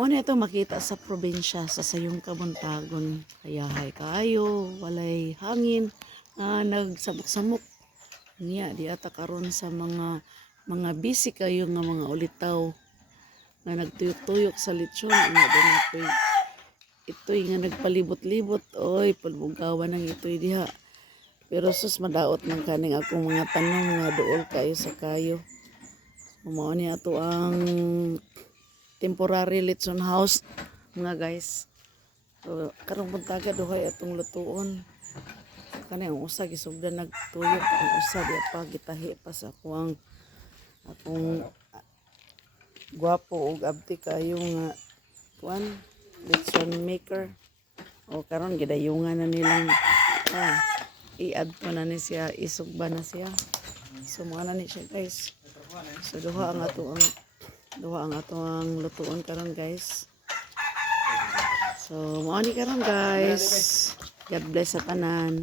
Mo na ito makita sa probinsya sa sayong kabuntagon. Kaya hay kayo, walay hangin nga nagsabok-samok. Niya di ata karon sa mga busy kayo nga mga ulitaw nga nagtuyok-tuyok sa lechon. Ano din ito'y nga nagpalibot-libot. Oy, palbugawan ng ito'y diha. Pero sus madaot man kaning akong mga tanong nga duol kayo sa kayo. Mao ni ato ang temporary lechon house mga guys. So, karong buntaga duhay atong lutuon. Kani ang usa gisugdan nagtuyok, ang usa di pa gitahi pa sa akong gwapo ug abti kayo nga kuan lechon maker. O karon gidayungan na nilang i-add pa na ni siya, isugba na siya. So mga na ni siya guys. So duha ang ato ang lutuon karon guys. So mao ni karon guys. God bless sa tanan.